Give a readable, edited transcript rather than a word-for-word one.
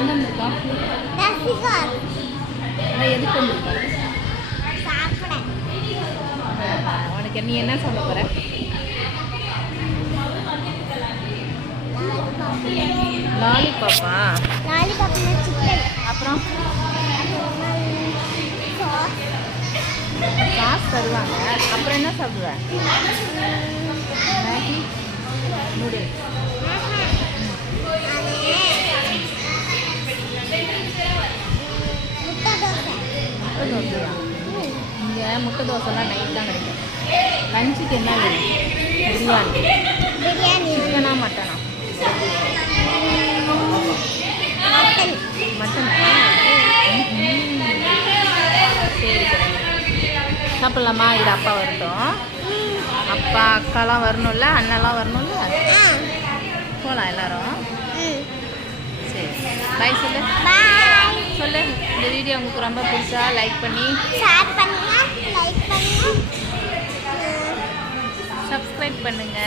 எங்கே வந்திருக்கா? எதுக்கு வந்திருக்கா? உனக்கு நீ என்ன சொல்ல போகிற? லாலிபாப்பா? அப்புறம் காசு தருவாங்க. அப்புறம் என்ன சாப்பிடுவேன்? Maggi, noodles. முட்டை தோசையா? இங்கே முட்டை தோசைலாம் நைட் தான் கிடைக்கும். லஞ்சுக்கு என்ன வேணும்? பிரியாணி. சிக்கனா மட்டனா? மட்டனா? சரி, சாப்பிட்லாமா? இது அப்பா வரட்டும். அப்பா அக்காலாம் வரணும்ல, அண்ணெல்லாம் வரணும்ல. போகலாம் எல்லாரும். சரி, பாய் சொல்லு. சொல்லு. இந்த வீடியோ உங்களுக்கு ரொம்ப பிடிச்சா லைக் பண்ணி சப்ஸ்கிரைப் பண்ணுங்க.